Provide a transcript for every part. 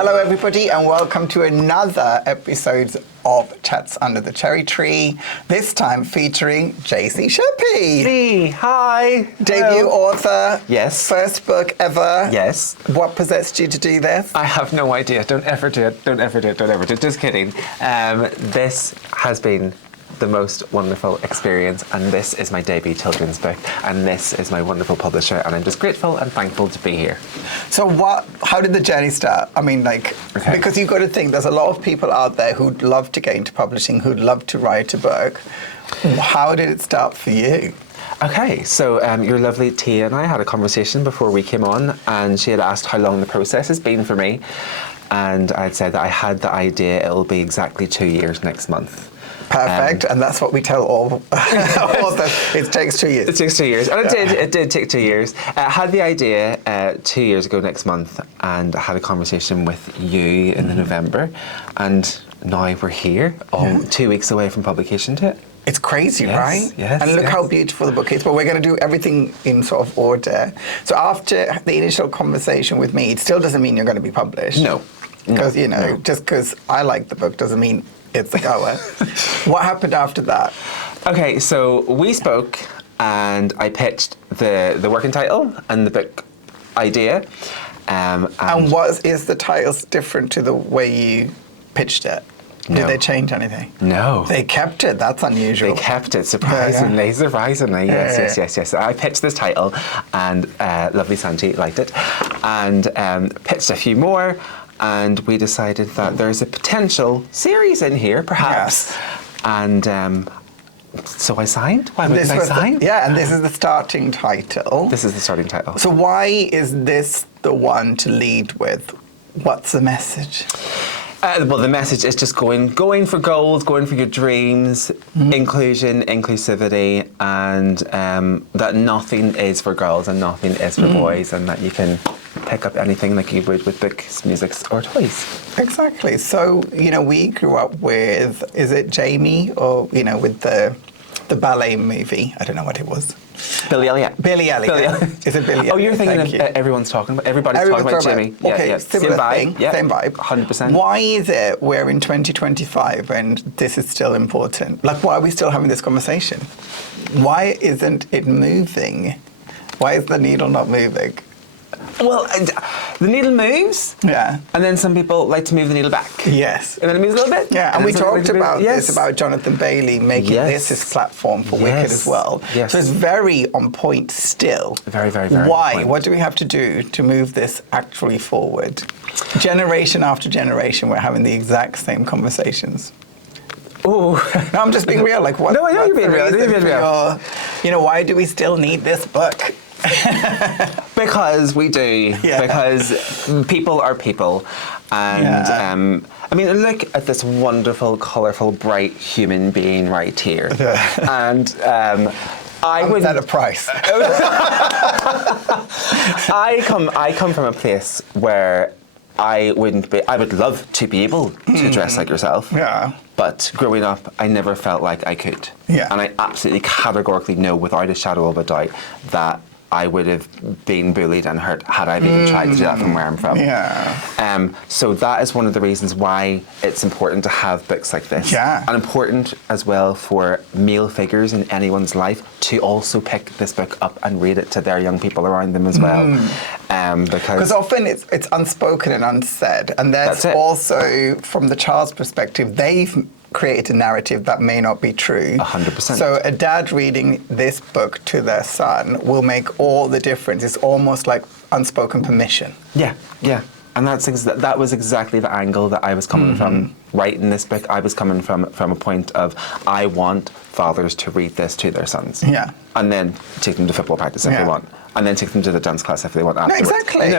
Hello everybody and welcome to another episode of Chats Under the Cherry Tree, this time featuring Gyasi Sheppy. Me, hi. Debut author. Yes. First book ever. Yes. What possessed you to do this? I have no idea. Don't ever do it. Don't ever do it. Don't ever do it. Just kidding. This has been the most wonderful experience, and this is my debut children's book, and this is my wonderful publisher, and I'm just grateful and thankful to be here. So how did the journey start? I mean, because you've got to think there's a lot of people out there who'd love to get into publishing, who'd love to write a book. How did it start for you? Okay, so your lovely Tia and I had a conversation before we came on, and she had asked how long the process has been for me, and I'd said that I had the idea it'll be exactly 2 years next month. Perfect, and that's what we tell all authors. It takes 2 years. It takes 2 years, and it did take 2 years. I had the idea 2 years ago next month, and I had a conversation with you in November, and now we're here, 2 weeks away from publication date. It's crazy, right? Yes. And look how beautiful the book is. But we're going to do everything in sort of order. So after the initial conversation with me, it still doesn't mean you're going to be published. No. Because, just because I like the book doesn't mean it's a goer. What happened after that? Okay, so we spoke, and I pitched the working title and the book idea. And what is the titles different to the way you pitched it? Did they change anything? No. They kept it. That's unusual. They kept it, surprisingly. Yes. I pitched this title, and lovely Sanjee liked it, and pitched a few more, and we decided that there's a potential series in here, perhaps. Yes. And so I signed. Why wouldn't I sign? And this is the starting title. This is the starting title. So why is this the one to lead with? What's the message? Well, the message is just going for goals, going for your dreams, inclusion, inclusivity, and that nothing is for girls and nothing is for boys, and that you can pick up anything like you would with books, music, or toys. Exactly. So, we grew up with, is it Jamie, or, with the ballet movie? I don't know what it was. Billy Elliot. Is it Billy Elliot? Oh, you're thinking of everybody's talking about Jimmy. Okay, similar thing, same vibe. 100%. Why is it we're in 2025 and this is still important? Why are we still having this conversation? Why isn't it moving? Why is the needle not moving? Well, the needle moves. Yeah. And then some people like to move the needle back. Yes. And then it moves a little bit. Yeah, and we talked about this, about Jonathan Bailey making this his platform for Wicked as well. Yes. So it's very on point still. Very, very, very Why? on point. What do we have to do to move this actually forward? Generation after generation, we're having the exact same conversations. Oh, no, I'm just being real. What? No, I know you're being real. Why do we still need this book? Because we do. Yeah. Because people are people. And look at this wonderful, colourful, bright human being right here. And I would at a price. I come from a place where I would love to be able to dress like yourself. Yeah. But growing up, I never felt like I could. Yeah. And I absolutely categorically know without a shadow of a doubt that I would have been bullied and hurt had I even tried to do that from where I'm from. Yeah. So that is one of the reasons why it's important to have books like this. Yeah. And important as well for male figures in anyone's life to also pick this book up and read it to their young people around them as well. Because often it's unspoken and unsaid, and there's also, from the child's perspective, they've create a narrative that may not be true. 100%. So a dad reading this book to their son will make all the difference. It's almost like unspoken permission. Yeah. And that was exactly the angle that I was coming from writing this book. I was coming from a point of, I want fathers to read this to their sons. Yeah. And then take them to football practice if they want. And then take them to the dance class if they want afterwards. No, exactly.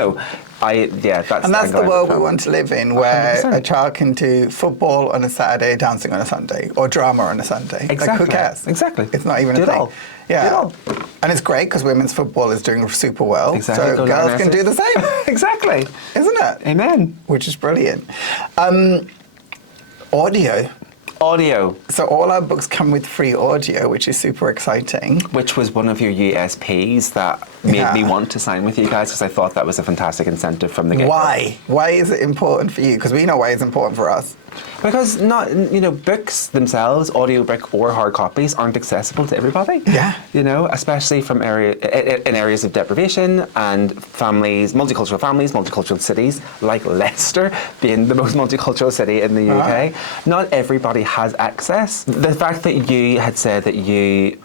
That's the world we want to live in, where 100%. a child can do football on a Saturday, dancing on a Sunday, or drama on a Sunday. Exactly. Who cares? Exactly. It's not even do a thing. All. Yeah. Do it all. And it's great because women's football is doing super well. Exactly. So girls can do the same. Exactly. Isn't it? Amen. Which is brilliant. Audio. Audio. So all our books come with free audio, which is super exciting. Which was one of your USPs that made me want to sign with you guys, because I thought that was a fantastic incentive from the get-go. Why? Why is it important for you? Because we know why it's important for us. Because books themselves, audiobook or hard copies, aren't accessible to everybody. Yeah. Especially from in areas of deprivation and families, multicultural cities like Leicester, being the most multicultural city in the UK. Not everybody has access. The fact that you had said that you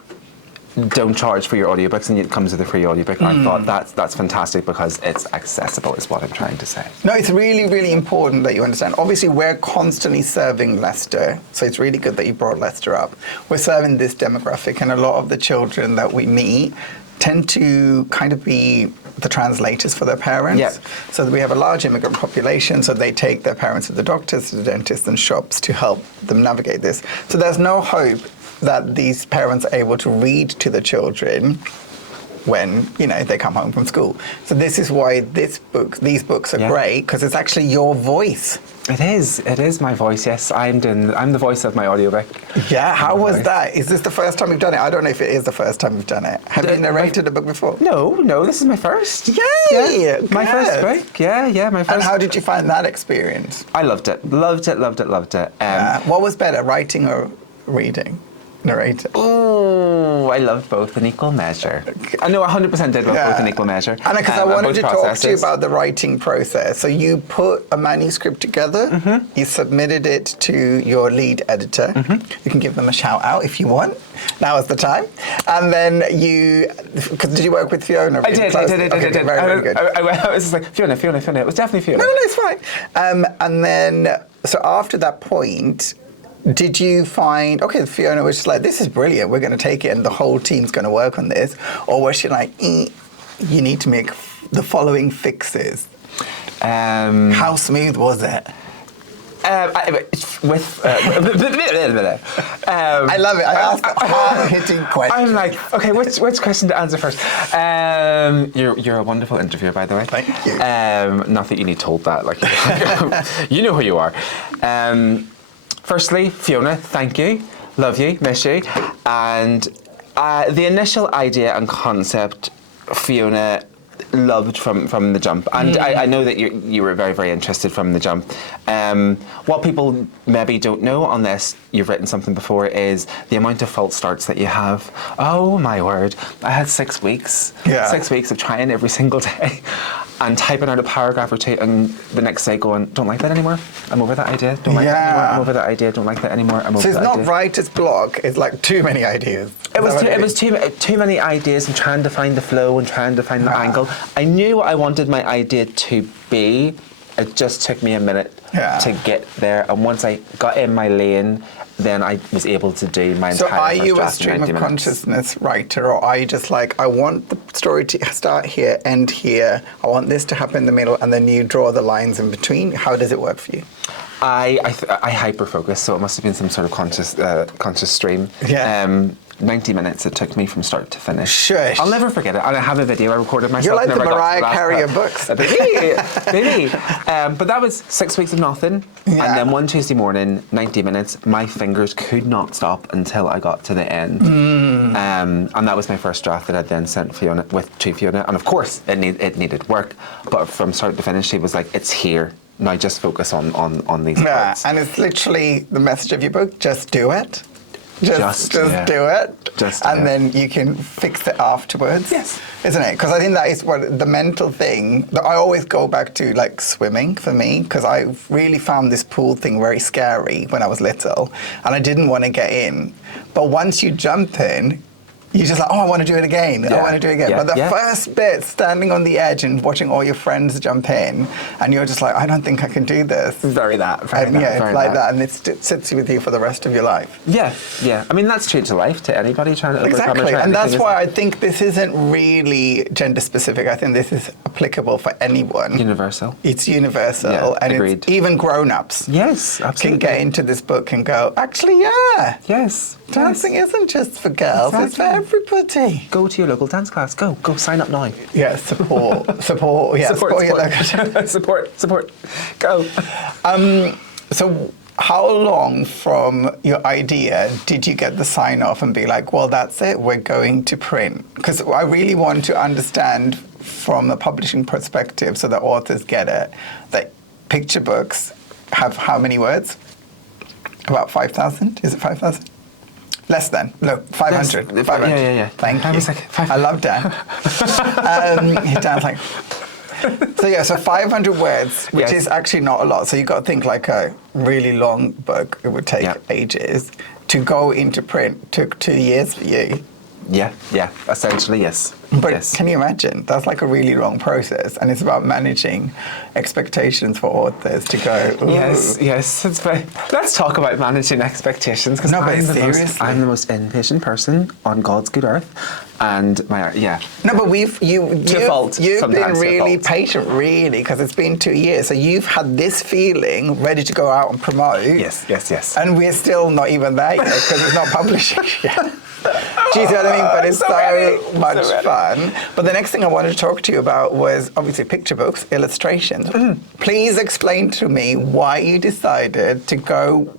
don't charge for your audiobooks and it comes with a free audiobook, I thought that's fantastic, because it's accessible is what I'm trying to say. No, it's really, really important that you understand. Obviously, we're constantly serving Leicester, so it's really good that you brought Leicester up. We're serving this demographic, and a lot of the children that we meet tend to kind of be the translators for their parents. Yep. So we have a large immigrant population, so they take their parents to the doctors, to the dentists and shops to help them navigate this. So there's no hope that these parents are able to read to the children when they come home from school. So this is why these books are great, because it's actually your voice. It is my voice. Yes, I'm the voice of my audiobook. Yeah, how was that? Is this the first time you've done it? I don't know if it is the first time you've done it. Have you narrated a book before? No, this is my first. Yay! Yeah, my first book. Yeah, my first. And how did you find that experience? I loved it. Loved it. What was better, writing or reading? Narrating. Oh, I loved both in equal measure. I know 100% did love both in equal measure. And because I wanted to talk to you about the writing process. So you put a manuscript together, you submitted it to your lead editor. You can give them a shout out if you want. Now is the time. And then did you work with Fiona? I did. Okay, very good. I was just like, Fiona. It was definitely Fiona. No, it's fine. And then, so after that point, did you find, Fiona was just like, this is brilliant, we're going to take it and the whole team's going to work on this? Or was she like, you need to make the following fixes? How smooth was it? I love it. I asked hard-hitting questions. I'm like, okay, which question to answer first? You're a wonderful interviewer, by the way. Thank you. Not that you need told that, like, you know who you are. Firstly, Fiona, thank you, love you, miss you, and the initial idea and concept, Fiona loved from the jump, and I know that you were very, very interested from the jump. What people maybe don't know, unless you've written something before, is the amount of false starts that you have. Oh my word, I had 6 weeks. Yeah. 6 weeks of trying every single day and typing out a paragraph or two, and the next day going, don't like that anymore, I'm over that idea, don't like that anymore, I'm over that idea, don't like that anymore, I'm over that idea. So it's not writer's block, it's like too many ideas. It was too many ideas, and trying to find the flow and trying to find the angle. I knew what I wanted my idea to be. It just took me a minute to get there, and once I got in my lane, then I was able to do my entire So are you a first draft in stream 90 of minutes. consciousness writer, or are you just like, I want the story to start here, end here, I want this to happen in the middle, and then you draw the lines in between? How does it work for you? I hyper focus, so it must have been some sort of conscious stream. Yeah. 90 minutes it took me from start to finish. Shush. I'll never forget it. And I have a video I recorded myself. You're like the whenever I Mariah got to Carey last of books. Baby. But that was 6 weeks of nothing. Yeah. And then one Tuesday morning, 90 minutes, my fingers could not stop until I got to the end. And that was my first draft that I then sent to Fiona. And of course, it needed work. But from start to finish, she was like, it's here. Now just focus on these parts. And it's literally the message of your book, just do it. Just do it. And then you can fix it afterwards. Yes. Isn't it? Because I think that is what the mental thing that I always go back to, like swimming for me, because I really found this pool thing very scary when I was little and I didn't want to get in. But once you jump in, you're just like, I want to do it again. I want to do it again. But the first bit, standing on the edge and watching all your friends jump in, and you're just like, I don't think I can do this. Very that. It's like that, and it sits with you for the rest of your life. Yeah. I mean, that's true to life, to anybody trying to overcome Exactly, a and that's why I think this isn't really gender specific. I think this is applicable for anyone. Universal. It's universal, and agreed. It's even grown-ups. Yes, absolutely. Can get into this book and go, actually, yeah. Yes. Dancing isn't just for girls, it's for everybody. Go to your local dance class. Go sign up now. Yeah, support. Yeah, support. Support. Go. So how long from your idea did you get the sign off and be like, well, that's it, we're going to print? Because I really want to understand from a publishing perspective, so that authors get it, that picture books have how many words? About 5,000? Is it 5,000? Less than. Look, 500. 500. Yeah. Thank I you. was like, I love Dan. Dan's like... So 500 words, which is actually not a lot. So you've got to think like a really long book. It would take ages. To go into print took 2 years for you. Yeah, essentially, yes. But can you imagine? That's like a really long process, and it's about managing expectations for authors to go, ooh. Yes. Let's talk about managing expectations, because I'm the most impatient person on God's good earth, and No, but you've been really patient, really, because it's been 2 years. So you've had this feeling ready to go out and promote. Yes. And we're still not even there yet, because it's not publishing yet. Do you see what I mean? But it's so much fun. But the next thing I wanted to talk to you about was obviously picture books, illustrations. Please explain to me why you decided to go,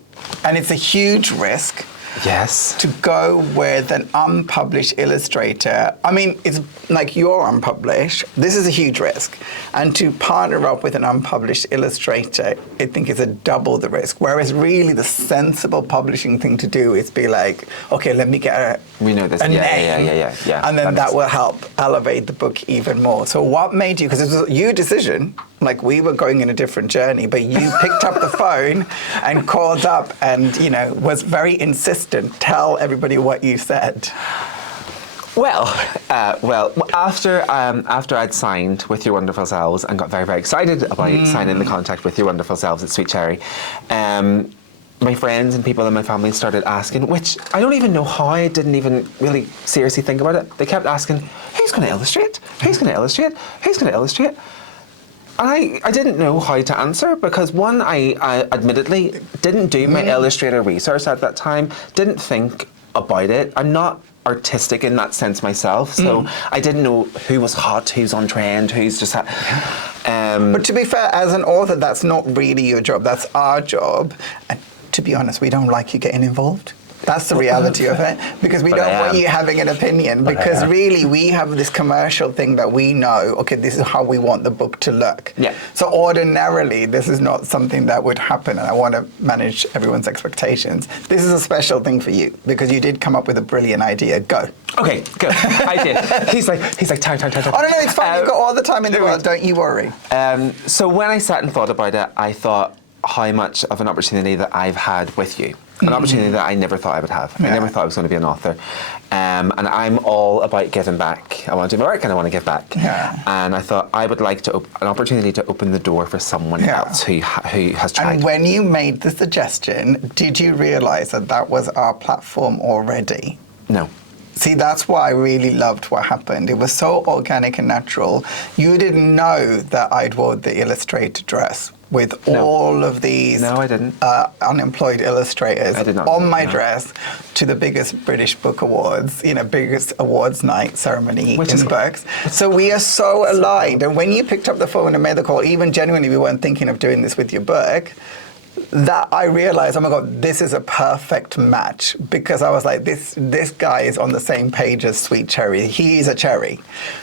and it's a huge risk. Yes. To go with an unpublished illustrator. I mean, it's like you're unpublished. This is a huge risk. And to partner up with an unpublished illustrator, I think is a double the risk. Whereas really the sensible publishing thing to do is be like, okay, let me get a name. And then that will help elevate the book even more. So what made you, because it was your decision, like we were going in a different journey, but you picked up the phone and called up and, was very insistent. Tell everybody what you said. Well, after I'd signed with Your Wonderful Selves and got very, very excited about signing the contract with Your Wonderful Selves at Sweet Cherry, my friends and people in my family started asking, which I don't even know how, I didn't even really seriously think about it. They kept asking, who's going to illustrate? Who's going to illustrate? Who's going to illustrate? And I didn't know how to answer, because one, I admittedly didn't do my illustrator research at that time, didn't think about it. I'm not artistic in that sense myself, so I didn't know who was hot, who's on trend, who's just... But to be fair, as an author, that's not really your job, that's our job. And to be honest, we don't like you getting involved. That's the reality of it, because we don't want you having an opinion, because really we have this commercial thing that we know, okay, this is how we want the book to look. Yeah. So ordinarily, this is not something that would happen, and I want to manage everyone's expectations. This is a special thing for you, because you did come up with a brilliant idea. Go. Okay, go. I did. He's like, time. Oh, no, it's fine. You've got all the time in the world. Don't you worry. So when I sat and thought about it, I thought how much of an opportunity that I've had with you. An opportunity that I never thought I would have. I never thought I was going to be an author. And I'm all about giving back. I want to do my work and I want to give back. Yeah. And I thought I would like to an opportunity to open the door for someone else who has tried. And when you made the suggestion, did you realise that that was our platform already? No. See, that's why I really loved what happened. It was so organic and natural. You didn't know that I'd wore the illustrator dress with all of these unemployed illustrators on my dress to the biggest British Book Awards, biggest awards night ceremony in books. So we are so aligned. And when you picked up the phone and made the call, even genuinely we weren't thinking of doing this with your book, that I realized, oh my God, this is a perfect match, because I was like, this guy is on the same page as Sweet Cherry. He's a cherry.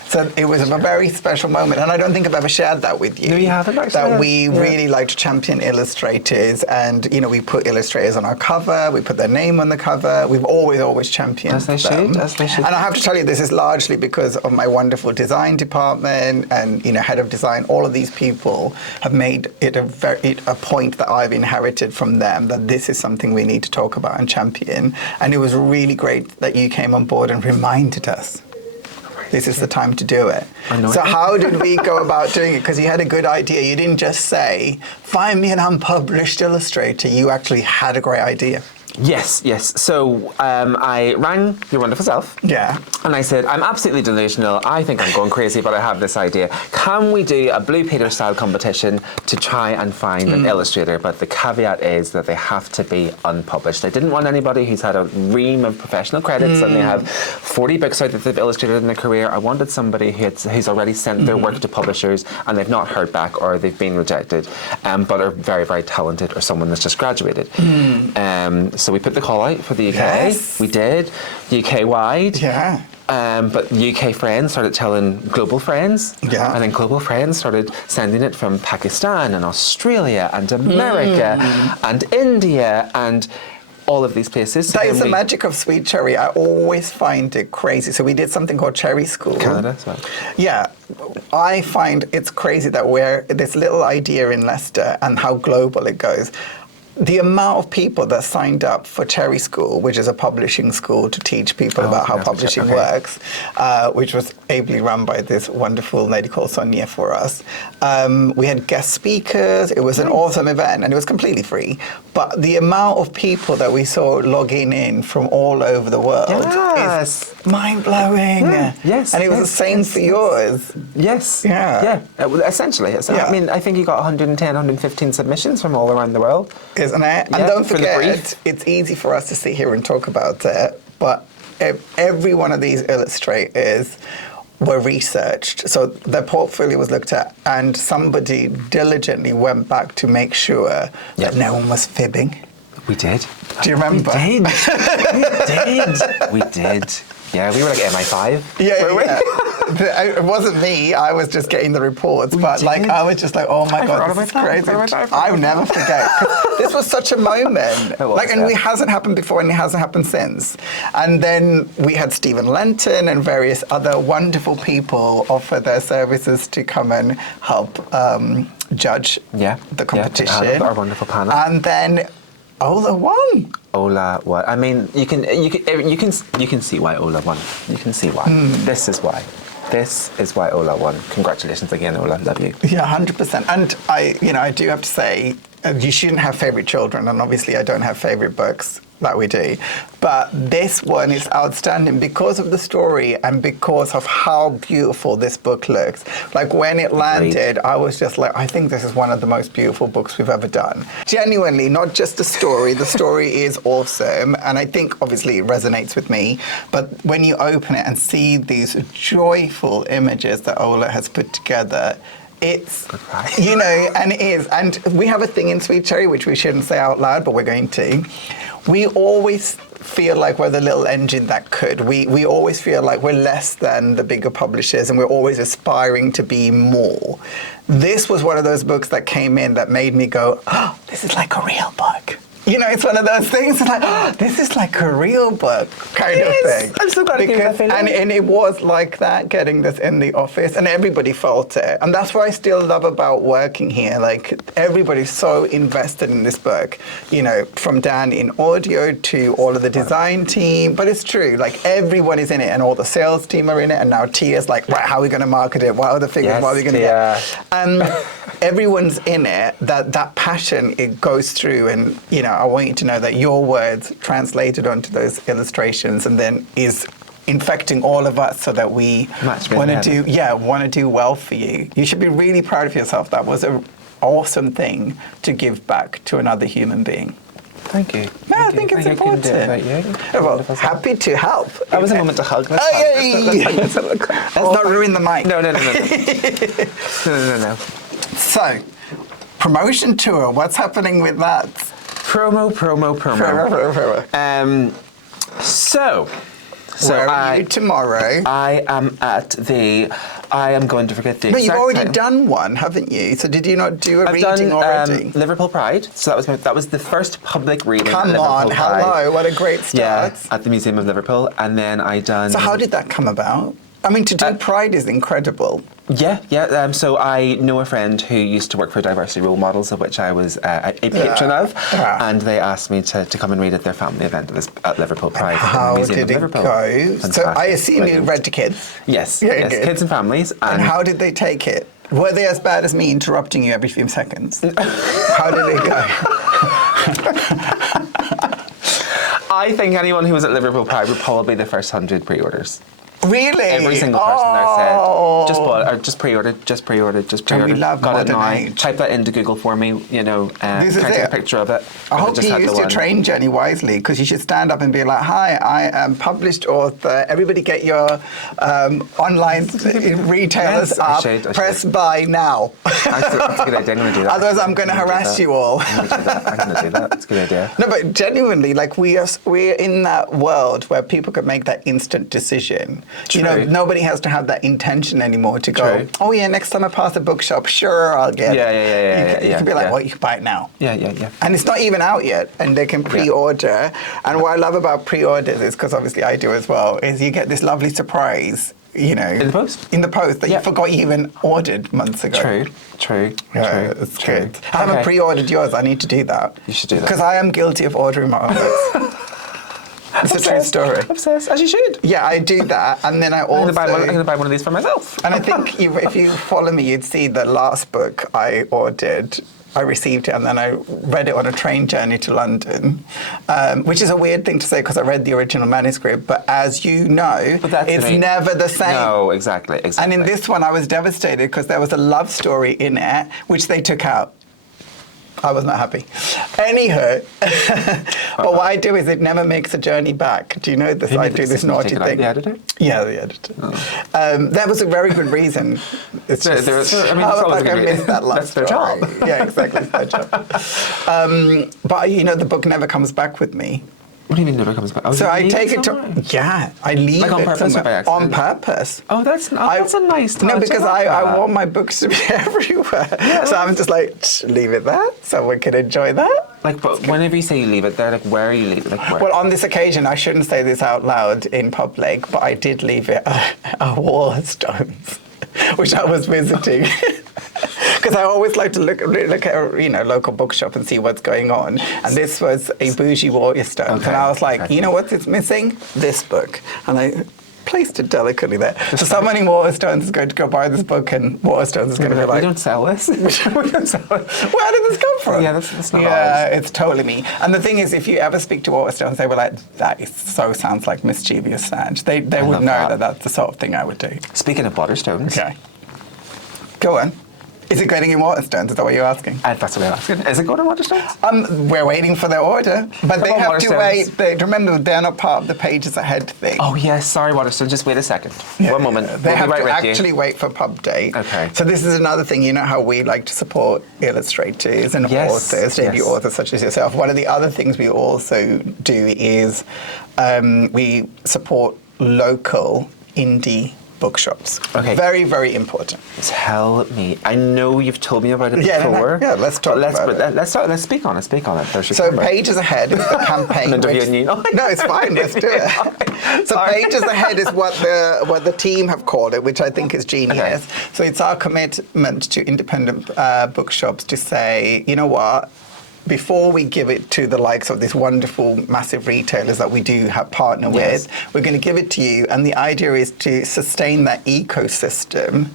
So it was a very special moment, and I don't think I've ever shared that with you. No, you haven't actually. That we really like to champion illustrators, and we put illustrators on our cover, we put their name on the cover. We've always championed them. As they should. And I have to tell you, this is largely because of my wonderful design department and head of design. All of these people have made it a point that I've inherited from them, that this is something we need to talk about and champion. And it was really great that you came on board and reminded us. This is the time to do it. So how did we go about doing it? Because you had a good idea. You didn't just say, find me an unpublished illustrator. You actually had a great idea. Yes, yes. So I rang your wonderful self. Yeah. And I said, I'm absolutely delusional. I think I'm going crazy, but I have this idea. Can we do a Blue Peter style competition to try and find an illustrator? But the caveat is that they have to be unpublished. I didn't want anybody who's had a ream of professional credits and they have 40 books out that they've illustrated in their career. I wanted somebody who's already sent their work to publishers and they've not heard back or they've been rejected, but are very, very talented, or someone that's just graduated. So we put the call out for the UK. Yes. We did, UK wide. Yeah. But UK friends started telling global friends. Yeah. And then global friends started sending it from Pakistan and Australia and America and India and all of these places. So That then is the magic of Sweet Cherry. I always find it crazy. So we did something called Cherry School. Canada as well. Yeah. I find it's crazy that we're this little idea in Leicester and how global it goes. The amount of people that signed up for Cherry School, which is a publishing school to teach people about how publishing works, which was ably run by this wonderful lady called Sonia for us. We had guest speakers. It was an awesome event, and it was completely free. But the amount of people that we saw logging in from all over the world is mind-blowing. Yeah. Yes. And it was the same for yours. Yes. Yeah. Yeah. Essentially. I mean, I think you got 110, 115 submissions from all around the world. Isn't it? Yeah, and don't for the forget, brief. it's easy for us to sit here and talk about it, but every one of these illustrators were researched. So their portfolio was looked at, and somebody diligently went back to make sure that no one was fibbing. We did. Do you remember? We did. We did. Yeah, we were like MI5. Yeah. It wasn't me. I was just getting the reports, but like I was just like, oh my god, this is crazy. I'll never forget. This was such a moment. And it hasn't happened before, and it hasn't happened since. And then we had Stephen Lenton and various other wonderful people offer their services to come and help judge the competition. Yeah, our wonderful panel. And then Ola won. Ola won. I mean, you can see why Ola won. You can see why. This is why. This is why Ola won. Congratulations again, Ola. Love you. Yeah, 100%. And I do have to say, you shouldn't have favorite children, and obviously I don't have favorite books that we do. But this one is outstanding because of the story and because of how beautiful this book looks. Like when it landed, I was just like, I think this is one of the most beautiful books we've ever done. Genuinely, not just the story is awesome. And I think obviously it resonates with me. But when you open it and see these joyful images that Ola has put together, it's, and it is. And we have a thing in Sweet Cherry, which we shouldn't say out loud, but we're going to. We always feel like we're the little engine that could. We always feel like we're less than the bigger publishers, and we're always aspiring to be more. This was one of those books that came in that made me go, oh, this is like a real book. It's one of those things. It's like, oh, this is like a real book kind of thing. I'm so glad to hear that feeling. And it was like that, getting this in the office, and everybody felt it. And that's what I still love about working here. Like, everybody's so invested in this book, from Dan in audio to all of the design team. But it's true, like, everyone is in it, and all the sales team are in it, and now Tia's like, right, how are we going to market it? What are the figures? What are we going to get? And everyone's in it, that passion, it goes through, and, I want you to know that your words translated onto those illustrations and then is infecting all of us so that we want to do well for you. You should be really proud of yourself. That was an awesome thing to give back to another human being. Thank you. No, I think it's important. Well, happy to help. That was a moment to hug. Let's not ruin the mic. No. No. So, promotion tour, what's happening with that? Promo. So where are you tomorrow? I am going to forget the exact you've already time. done one, haven't you? So did you not do a reading already? Liverpool Pride. So that was the first public reading. Come at on, Liverpool Pride. hello, what a great start. Yeah, at the Museum of Liverpool. And then I done... So how did that come about? I mean, to do Pride is incredible. Yeah. So I know a friend who used to work for Diversity Role Models, of which I was a patron of, and they asked me to come and read at their family event at Liverpool Pride. How Museum did of Liverpool. It go? Fantastic. So I assume you read to kids? Yes, kids and families. And how did they take it? Were they as bad as me interrupting you every few seconds? How did it go? I think anyone who was at Liverpool Pride would probably be the first 100 pre-orders. Really? Every single person there said, just bought, or just pre-ordered, just pre-ordered, just Don't we pre-ordered. love Got it modern now. age? Type that into Google for me, you know, This is can I take it. a picture of it? I And hope just you had the used your one. train journey wisely, because you should stand up and be like, hi, I am published author. Everybody get your online retailers Yes, I up. should. Press buy now. That's a good idea. I'm going to do that. Otherwise, I'm going to harass you all. I'm going to do that. That's a good idea. No, but genuinely, like we're in that world where people can make that instant decision. You know, True. nobody has to have that intention anymore to go, True. oh yeah, next time I pass a bookshop, sure, I'll get Yeah, it. yeah, You can be like, yeah. well, you can buy it now. Yeah. And it's not even out yet, and they can pre-order. And what I love about pre-orders is, because obviously I do as well, is you get this lovely surprise, you know. In the post? In the post that Yeah. you forgot you even ordered months ago. True. Yeah, it's true. good. I haven't Okay. pre-ordered yours. I need to do that. You should do that. Because I am guilty of ordering my own books. It's a true story. Obsessed, as you should. Yeah, I do that, and then I I'm also. going to buy one of these for myself. And I think if you follow me, you'd see the last book I ordered. I received it and then I read it on a train journey to London, which is a weird thing to say because I read the original manuscript. But as you know, But that's it's the main- never the same. No, exactly. And in this one, I was devastated because there was a love story in it, which they took out. I was not happy. Anywho, but what I do is it never makes a journey back. Do you know this? I do this naughty thing. The editor? Yeah, the editor. That was a very good reason. It's just, I mean, it's I always a good missed reason. that love That's their story. job. Yeah, exactly. It's their job. But you know, the book never comes back with me. What do you mean never comes back? Oh, So you I leave take it somewhere? to, yeah, I leave Like on it purpose or somewhere. by On accident? purpose. Oh, that's a nice touch. No, because like I that. want my books to be everywhere. So I'm just like, leave it there, someone can enjoy that. Like, but whenever you say you leave it there, like, where are you leaving? Like, where? Well, on this occasion, I shouldn't say this out loud in public, but I did leave it at Waterstones, which I was visiting. Because I always like to look at a local bookshop and see what's going on. And this was a bougie Waterstones. Okay, And I was like, okay. you know what is missing? This book. And I placed it delicately there. So someone in Waterstones is going to go buy this book and Waterstones is going to be we like, don't sell this. we don't sell it. Where did this come from? Yeah, that's not Yeah, ours. it's totally me. And the thing is, if you ever speak to Waterstones, they were like, that is sounds like mischievous Sanj. They would love know that. that that's the sort of thing I would do. Speaking of Waterstones. Okay. Go on. Is it getting in Waterstones? Is that what you're asking? That's what I'm asking. Is it going to Waterstones? We're waiting for their order. But they on, have to Waterstones. wait. Remember, they're not part of the Pages Ahead thing. Oh, yes. Sorry, Waterstones. Just wait a second. Yeah, One moment. They We'll have be right to with you. actually wait for pub date. Okay. So this is another thing. You know how we like to support illustrators and Yes, authors, debut yes. authors such as yourself. One of the other things we also do is we support local indie bookshops. Okay. Very, very important. Tell me. I know you've told me about it Yeah, before. yeah, let's talk about it. Let's speak on it. There's your So camera. Pages Ahead is the campaign. I'm interviewing you. No, it's fine. Let's do it. So Sorry. Pages Ahead is what the team have called it, which I think is genius. Okay. So it's our commitment to independent bookshops to say, you know what? Before we give it to the likes of these wonderful, massive retailers that we do have partner Yes. with, we're going to give it to you. And the idea is to sustain that ecosystem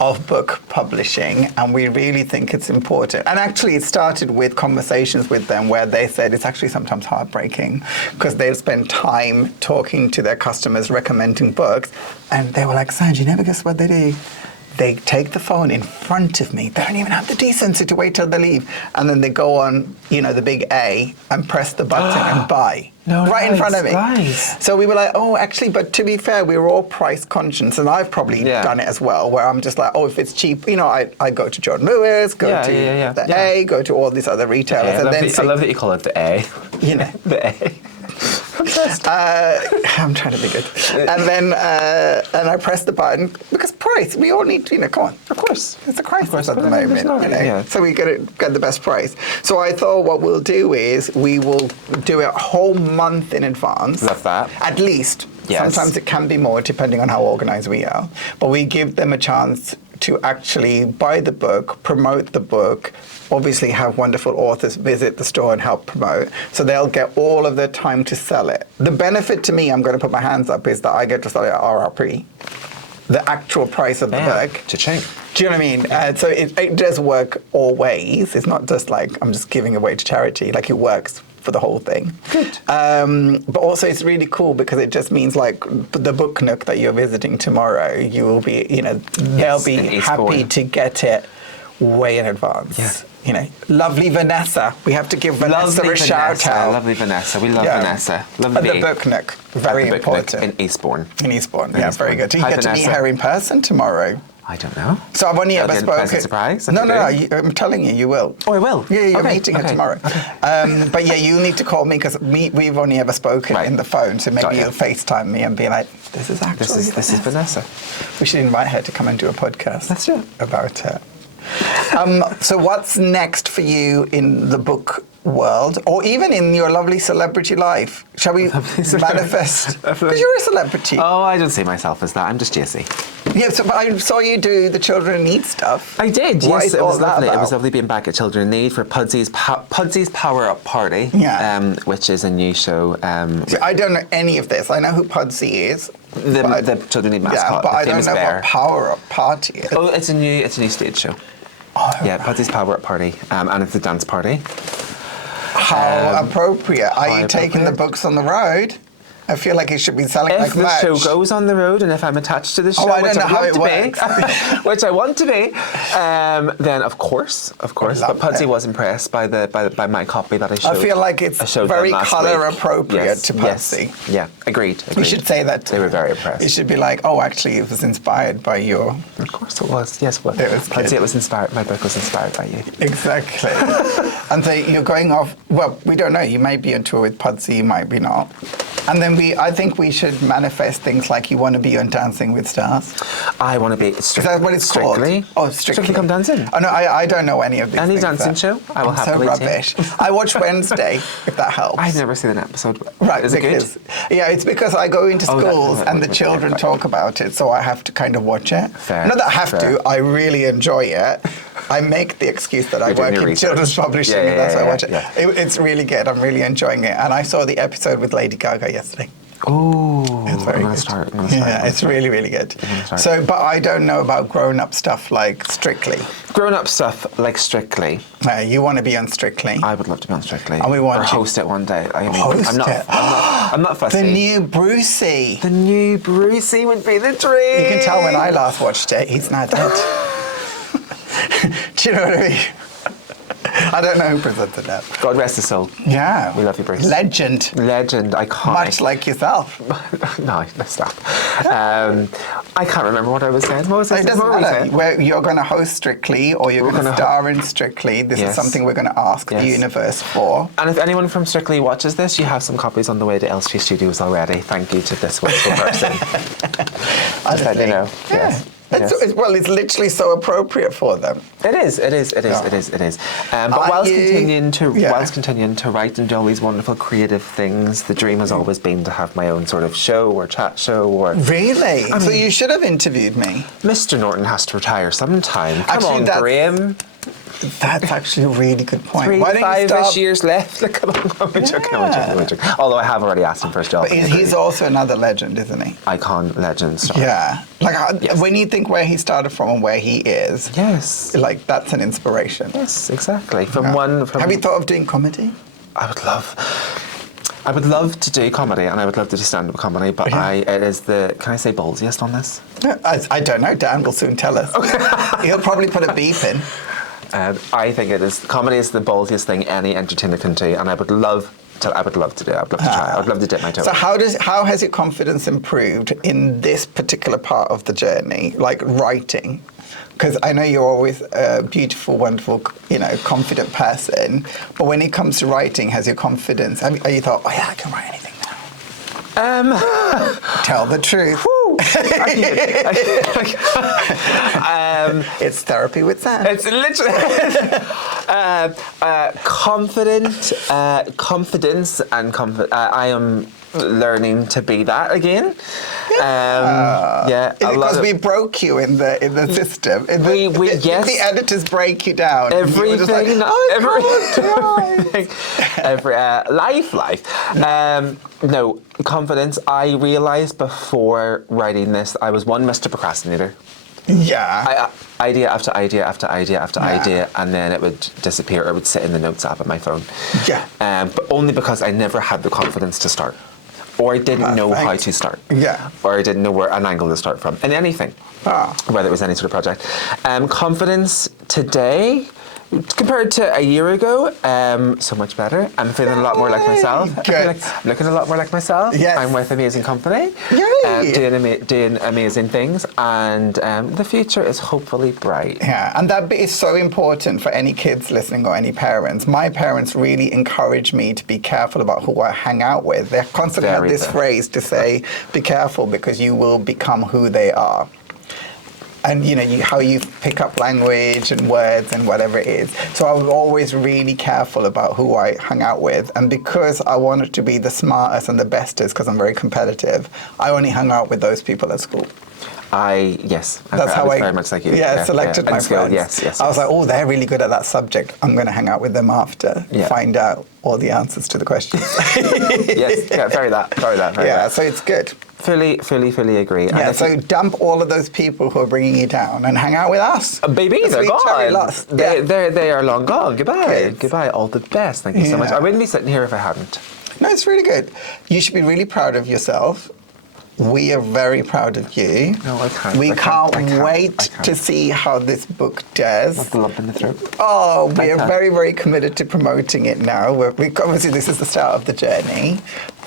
of book publishing. And we really think it's important. And actually, it started with conversations with them where they said it's actually sometimes heartbreaking because they'll spend time talking to their customers, recommending books. And they were like, Sanjay, you never guess what they do? They take the phone in front of me. They don't even have the decency to wait till they leave. And then they go on, the big A and press the button and buy. No, right in front of me. nice. So we were like, oh, actually, but to be fair, we were all price conscious. And I've probably Yeah. done it as well, where I'm just like, oh, if it's cheap, I go to John Lewis, go Yeah, to yeah. the Yeah. A, go to all these other retailers. Yeah, and then I love that you call it the A. You know. The A. I'm trying to be good. And then and I pressed the button because price. We all need to, come on. Of course, it's a crisis at the but I mean, there's moment. no- yeah. So we get the best price. So I thought what we'll do is we will do it a whole month in advance. Love that. At least. Yes. Sometimes it can be more depending on how organized we are. But we give them a chance to actually buy the book, promote the book, obviously have wonderful authors visit the store and help promote. So they'll get all of their time to sell it. The benefit to me, I'm going to put my hands up, is that I get to sell it at RRP. The actual price of the book. Cha-ching. Do you know what I mean? So it does work all ways. It's not just like I'm just giving away to charity. Like it works for the whole thing. Good. But also it's really cool because it just means like the book nook that you're visiting tomorrow, you will be, they'll be in happy Eastbourne. to get it way in advance. Yeah. Lovely Vanessa. We have to give Vanessa a shout out. Lovely Vanessa. We love Vanessa. At the book nook. Very At the book nook important. in Eastbourne. In Eastbourne. In Yeah, Eastbourne. very good. You Hi, get to meet Vanessa. her in person tomorrow. I don't know. So I've only ever That'll be a spoken. pleasant surprise if No, you no, do. no. I'm telling you, you will. Oh, I will? Yeah, you're Okay, meeting her okay, tomorrow. But yeah, you need to call me because we've only ever spoken Right. in the phone. So maybe Got you. you'll FaceTime me and be like, "This is actually This is Vanessa. We should invite her to come and do a podcast. That's it. About her. So what's next for you in the book world, or even in your lovely celebrity life? Shall we manifest? Because you're a celebrity. Oh, I don't see myself as that. I'm just Gyasi. Yeah, so but I saw you do the Children in Need stuff. I did. What Yes, is it all was that lovely. It about? was lovely being back at Children in Need for Pudsy's Power Up Party. Yeah. Which is a new show. See, I don't know any of this. I know who Pudsey is. The Children in Need Yeah, mascot. but the I don't famous know bear. what Power Up Party is. Oh, it's a new stage show. Oh, Yeah, Pudsy's Power Up Party, and it's a dance party. How appropriate. Are how you taking the appropriate. books on the road? I feel like it should be selling If like the merch. show goes on the road and if I'm attached to the show, I don't which know I'd how love it to works. be, which I want to be, then of course. love But Pudsy it. was impressed by my copy that I showed. I feel like it's I showed very them last colour week. appropriate Yes, to yes. Pudsey. Yeah, agreed. You should say that. They were very impressed. You should be like, oh, actually, it was inspired by your... Of course it was. Yes, well, It was Pudsy, good. it was inspired. My book was inspired by you. Exactly. And so you're going off... Well, we don't know. You might be on tour with Pudsey, you might be not. And then I think we should manifest things like you want to be on Dancing with Stars. I want to be. Is that what it's Strictly. called? Oh, Strictly. Come Dancing. Oh, no, I don't know any of these Any things. dancing show, I will I'm so happily take. rubbish. I watch Wednesday, if that helps. I've never seen an episode. Right, Is it good? because, yeah, it's because I go into Oh, schools that- and the children talk about it, so I have to kind of watch it. Fair, Not that I have fair. to, I really enjoy it. I make the excuse that I You're doing work your in research. children's publishing, Yeah, and that's why I yeah, watch it. yeah. It's really good, I'm really enjoying it. And I saw the episode with Lady Gaga yesterday. Oh, It's very I'm gonna good. start. Yeah, it's really, really good. start. So, but I don't know about grown-up stuff like Strictly. Grown-up stuff like Strictly. You want to be on Strictly. I would love to be on Strictly. And we want or you- host it one day. I mean, Host I'm not. it. I'm not fussy. The new Brucey. The new Brucey would be the dream. You can tell when I last watched it, he's not dead. Do you know what I mean? I don't know who presented that. God rest his soul. Yeah. We love you, Bruce. Legend. Legend, iconic. Much like yourself. No, let's stop. I can't remember what I was saying. What was I It saying? doesn't What were we matter. saying? Where you're going to host Strictly or you're We're going to gonna star in Strictly. This is Yes. something we're going to ask the Yes. universe for. And if anyone from Strictly watches this, you have some copies on the way to Elstree Studios already. Thank you to this wonderful person. Just let you know. Yeah. Yes. Yes. It's literally so appropriate for them. It is. But Are whilst you- continuing to write and do all these wonderful creative things, the dream has always been to have my own sort of show or chat show or. Really? So mean- you should have interviewed me. Mr. Norton has to retire sometime. Come Actually, on, that's- Graham. That's actually a really good point. 3 Why to don't you 5-ish start? years left. Look, come on, I'm joking. Although I have already asked him for his job. But he's also another legend, isn't he? Icon, legend, star. Yeah. Like Yes. when you think where he started from and where he is, Yes. like that's an inspiration. Yes, exactly. From Yeah. one. Have you thought of doing comedy? I would love to do comedy, and I would love to do stand-up comedy, but Yeah. it is the, can I say ballsiest on this? I don't know. Dan will soon tell us. He'll probably put a beep in. I think comedy is the ballsiest thing any entertainer can do, and I would love to do it. I would love to try. I would love to dip my toe So in. how has your confidence improved in this particular part of the journey, like writing? Because I know you're always a beautiful, wonderful, confident person. But when it comes to writing, has your confidence? Have you thought, oh yeah, I can write anything now? Tell the truth. It's therapy with Sam. It's literally confidence and I am learning to be that again. Yeah, Is a it lot because of we broke you in the system? If yes. the editors break you down, you were just like, every life. No, confidence. I realised before writing this, I was Mr. Procrastinator. yeah. idea after idea after idea after Yeah. idea, and then it would disappear or it would sit in the notes app on my phone. Yeah. But only because I never had the confidence to start. Or I didn't know how to start. Yeah. Or I didn't know where an angle to start from. In anything. Ah. Whether it was any sort of project. Confidence today, compared to a year ago, so much better. I'm feeling a lot more like myself. I feel Good. like I'm looking a lot more like myself. Yes. I'm with amazing company. Yay. Doing amazing things. And the future is hopefully bright. Yeah, and that bit is so important for any kids listening or any parents. My parents really encourage me to be careful about who I hang out with. They constantly have Very this good. phrase to say, be careful because you will become who they are. And how you pick up language and words and whatever it is. So I was always really careful about who I hung out with. And because I wanted to be the smartest and the bestest, because I'm very competitive, I only hung out with those people at school. Yes. That's how was I very much like you. selected my And skilled, friends. Yes. I was like, oh, they're really good at that subject. I'm going to hang out with them after, Yeah. find out all the answers to the questions. Yes. Yeah. Very that. Yeah, so it's good. Fully agree. And Yeah, if so dump all of those people who are bringing you down and hang out with us. Baby, The they're sweet cherry gone. lost. Yeah. They are long gone. Goodbye. Kids. Goodbye. All the best. Thank you so much. Yeah. I wouldn't be sitting here if I hadn't. No, it's really good. You should be really proud of yourself. We are very proud of you. No, I can't. We I can't. can't wait I can't. to see how this book does. What's the lump in the throat? Oh, we are Okay. very, very committed to promoting it now. Obviously, this is the start of the journey.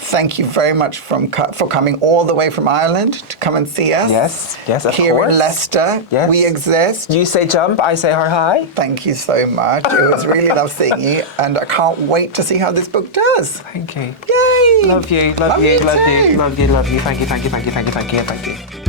Thank you very much for coming all the way from Ireland to come and see us. Yes, of Here course. in Leicester, Yes. we exist. You say jump, I say hi. Thank you so much. It was really love seeing you, and I can't wait to see how this book does. Thank you. Yay! Love you. Love you too. Love you. Thank you.